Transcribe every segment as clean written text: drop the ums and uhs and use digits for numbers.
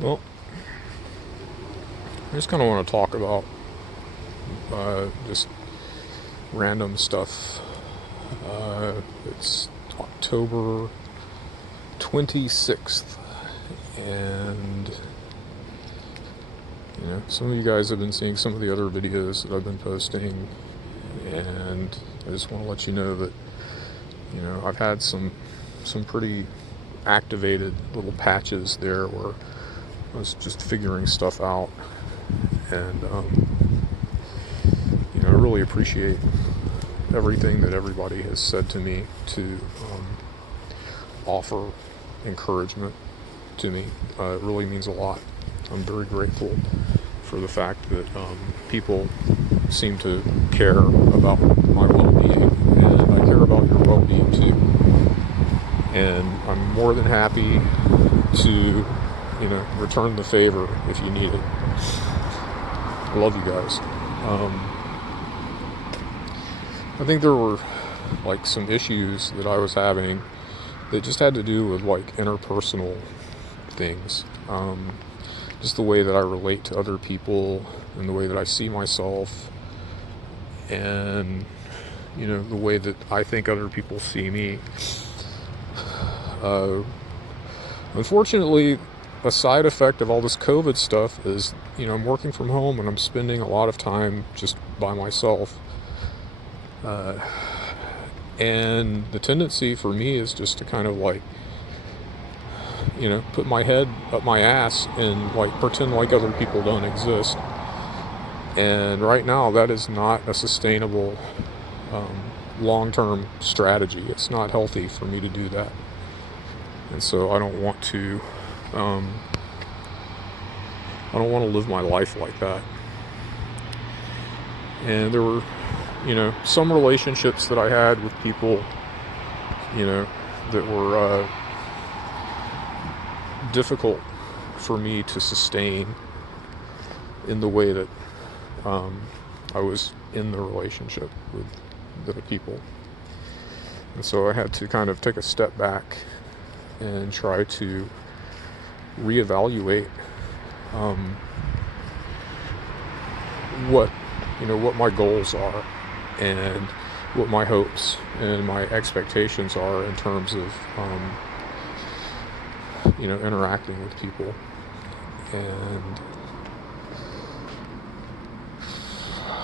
Well, I just kind of want to talk about just random stuff. It's October 26th, and some of you guys have been seeing some of the other videos that I've been posting, and I just want to let you know that I've had some pretty activated little patches there where I was just figuring stuff out, and I really appreciate everything that everybody has said to me to offer encouragement to me. It really means a lot. I'm very grateful for the fact that people seem to care about my well-being, and I care about your well-being too. And I'm more than happy to, return the favor if you need it. I love you guys. I think there were some issues that I was having that just had to do with interpersonal things. Just the way that I relate to other people and the way that I see myself, and the way that I think other people see me. Unfortunately, a side effect of all this COVID stuff is, I'm working from home and I'm spending a lot of time just by myself. And the tendency for me is just to kind of put my head up my ass and pretend like other people don't exist. And right now, that is not a sustainable long-term strategy. It's not healthy for me to do that. And so I don't want to live my life like that. And there were some relationships that I had with people that were difficult for me to sustain in the way that I was in the relationship with the people. And so I had to kind of take a step back and try to reevaluate what my goals are and what my hopes and my expectations are in terms of interacting with people. And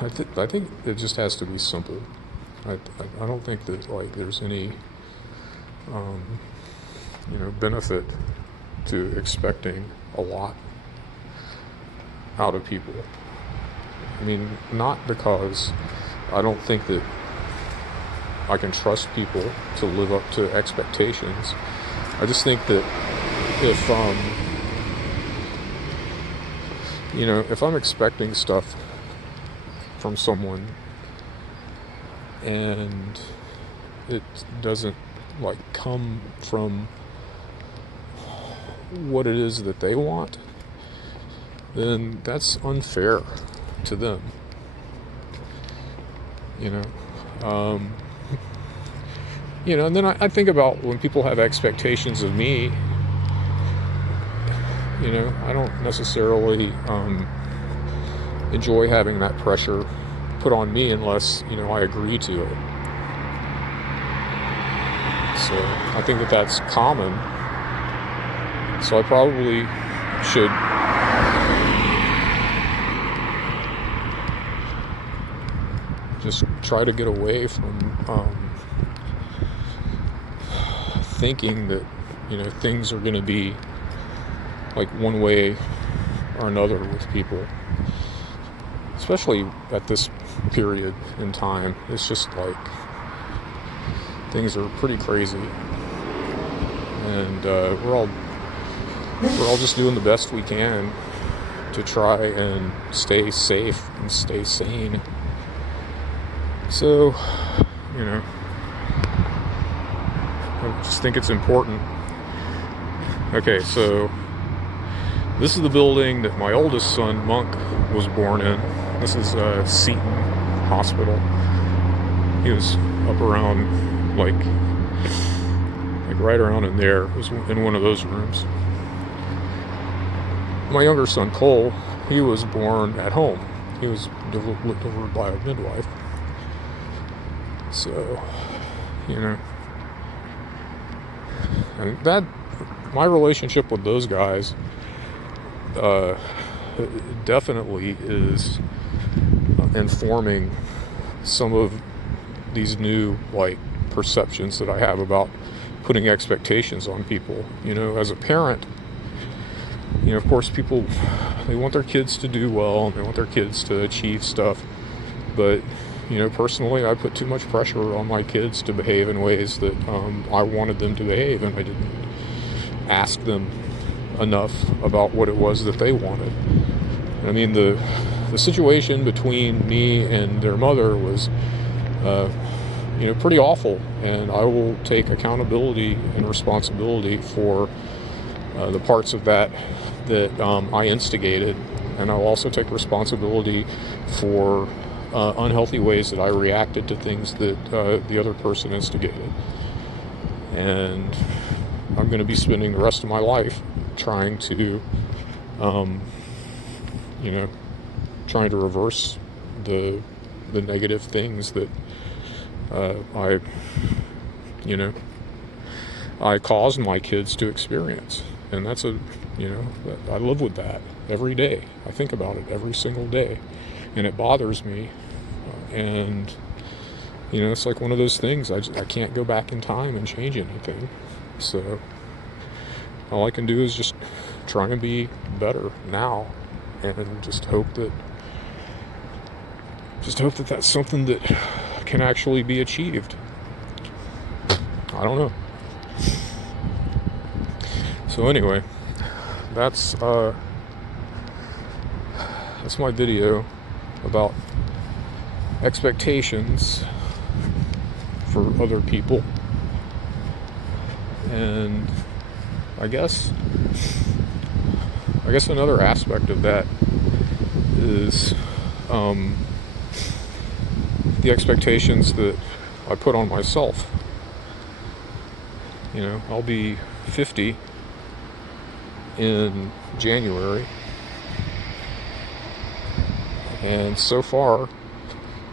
I think it just has to be simple. I don't think that there's any benefit to expecting a lot out of people. I mean, not because I don't think that I can trust people to live up to expectations. I just think that if I'm expecting stuff from someone and it doesn't come from what it is that they want, then that's unfair to them. And then I think about when people have expectations of me. I don't necessarily enjoy having that pressure put on me unless I agree to it. So I think that that's common. So I probably should just try to get away from thinking that things are going to be one way or another with people, especially at this period in time. It's just things are pretty crazy, and we're all just doing the best we can to try and stay safe and stay sane. So I just think it's important. Okay, so this is the building that my oldest son, Monk, was born in. This is Seton Hospital. He was up around, right around in there. It was in one of those rooms. my younger son Cole, he was born at home. He was delivered by a midwife. So, you know, and that, my relationship with those guys definitely is informing some of these new, like, perceptions that I have about putting expectations on people. You know, as a parent, you know, of course, people, they want their kids to do well, and they want their kids to achieve stuff, but, you know, personally, I put too much pressure on my kids to behave in ways that I wanted them to behave, and I didn't ask them enough about what it was that they wanted. I mean, the situation between me and their mother was, you know, pretty awful, and I will take accountability and responsibility for the parts of that I instigated, and I'll also take responsibility for unhealthy ways that I reacted to things that the other person instigated. And I'm going to be spending the rest of my life trying to, you know, trying to reverse the negative things that I caused my kids to experience. And that's you know, I live with that every day. I think about it every single day, and it bothers me. And, you know, it's like one of those things, I can't go back in time and change anything. So all I can do is just try and be better now, and just hope that that's something that can actually be achieved. I don't know. So anyway, that's my video about expectations for other people. And I guess another aspect of that is the expectations that I put on myself. You know, I'll be 50 in January, and so far,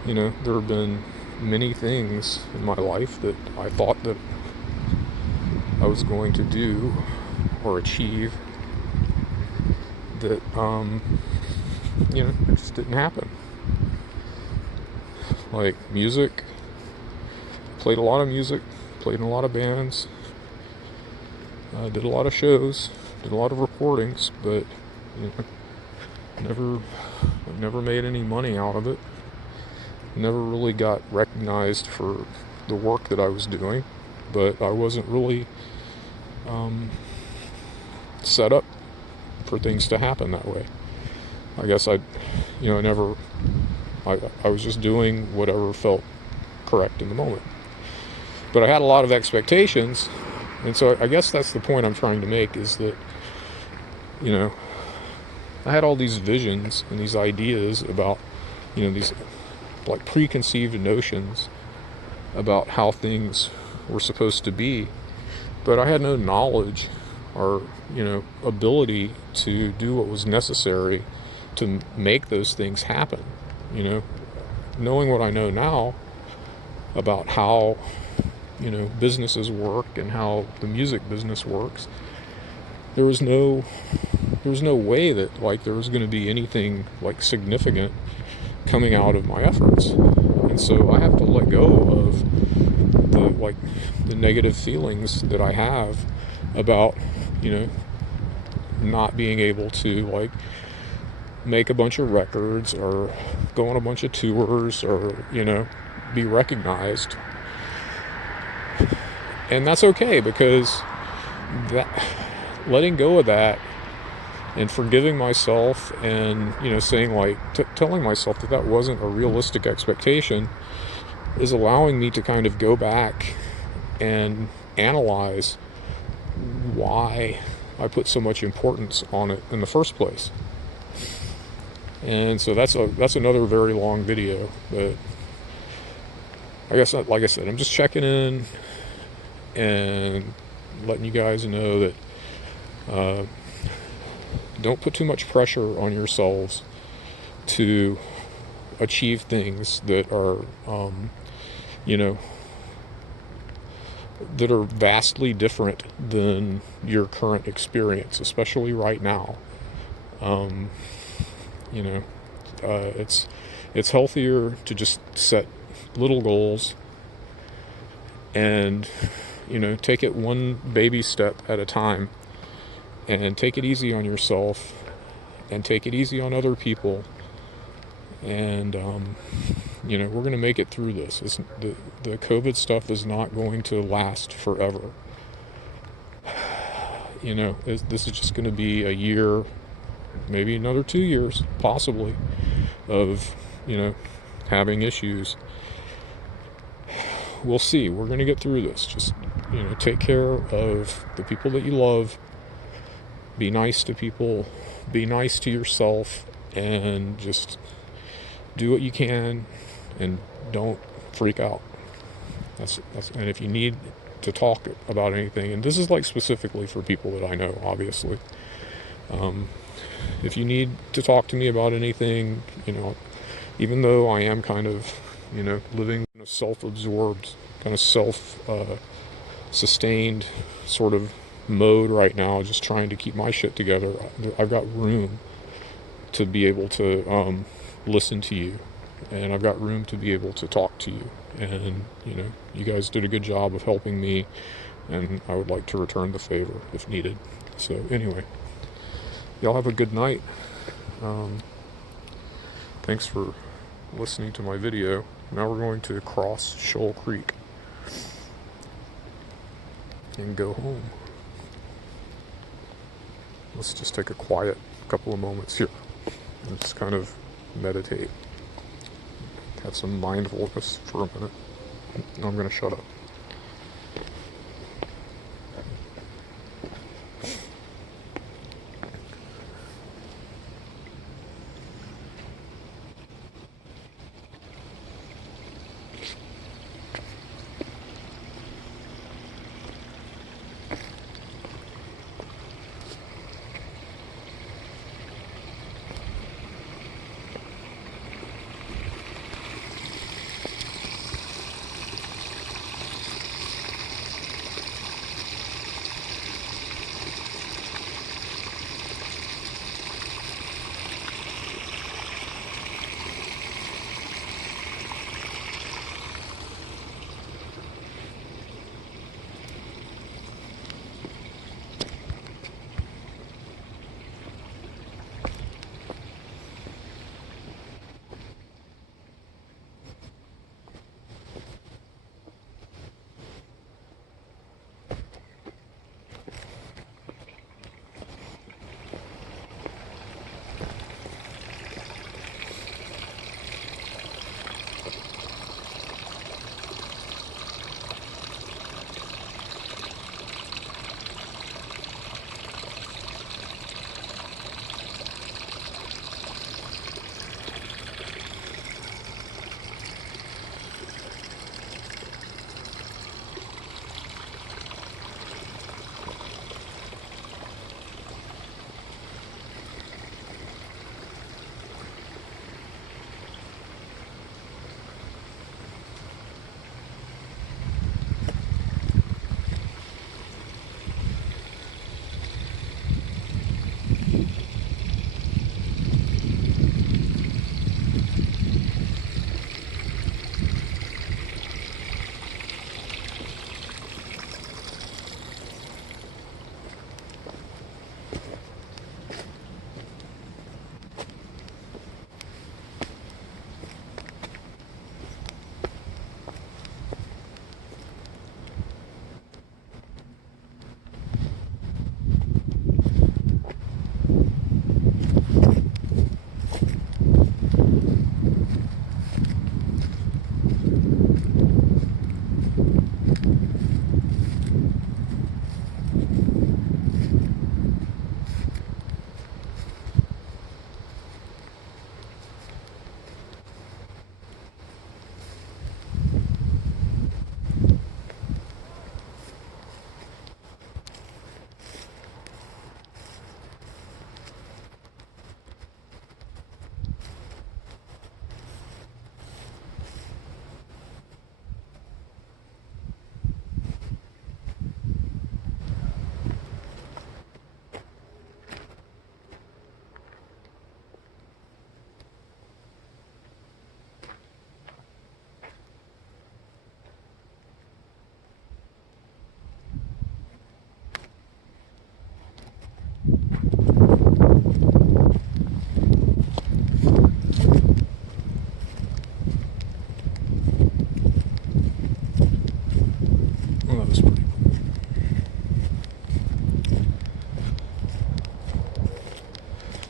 you know, there have been many things in my life that I thought that I was going to do or achieve that, you know, it just didn't happen. Like music, played a lot of music, played in a lot of bands, did a lot of shows, did a lot of recordings, but, you know, never made any money out of it. Never really got recognized for the work that I was doing, but I wasn't really set up for things to happen that way. I guess I was just doing whatever felt correct in the moment. But I had a lot of expectations, and so I guess that's the point I'm trying to make, is that, you know, I had all these visions and these ideas about, you know, these like preconceived notions about how things were supposed to be, but I had no knowledge or, you know, ability to do what was necessary to make those things happen. You know, knowing what I know now about how, you know, businesses work and how the music business works, there was no way that, like, there was going to be anything like significant coming out of my efforts. And so I have to let go of the negative feelings that I have about, you know, not being able to, like, make a bunch of records or go on a bunch of tours or, you know, be recognized. And that's okay, because that, letting go of that and forgiving myself and, you know, saying, like, telling myself that that wasn't a realistic expectation is allowing me to kind of go back and analyze why I put so much importance on it in the first place. And so that's another very long video, but I guess, like I said, I'm just checking in and letting you guys know that don't put too much pressure on yourselves to achieve things that are, you know, that are vastly different than your current experience, especially right now. Um, you know, it's healthier to just set little goals and, you know, take it one baby step at a time, and take it easy on yourself and take it easy on other people. And you know, we're going to make it through this. The COVID stuff is not going to last forever. You know, this is just going to be a year, maybe another 2 years, possibly, of, you know, having issues. We'll see. We're going to get through this. Just, you know, take care of the people that you love. Be nice to people. Be nice to yourself. And just do what you can. And don't freak out. And if you need to talk about anything, and this is like specifically for people that I know, obviously. If you need to talk to me about anything, you know, even though I am kind of, you know, living in a self-absorbed, kind of self-sustained sort of mode right now, just trying to keep my shit together, I've got room to be able to listen to you, and I've got room to be able to talk to you. And, you know, you guys did a good job of helping me, and I would like to return the favor if needed. So anyway, y'all have a good night. Thanks for listening to my video. Now we're going to cross Shoal Creek and go home. Let's just take a quiet couple of moments here and just kind of meditate. Have some mindfulness for a minute. I'm going to shut up.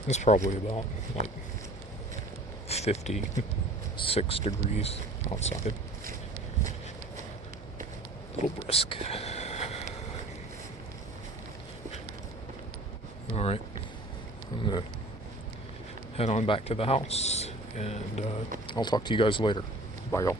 It's probably about like 56 degrees outside. A little brisk. Alright, I'm gonna head on back to the house, and I'll talk to you guys later. Bye, y'all.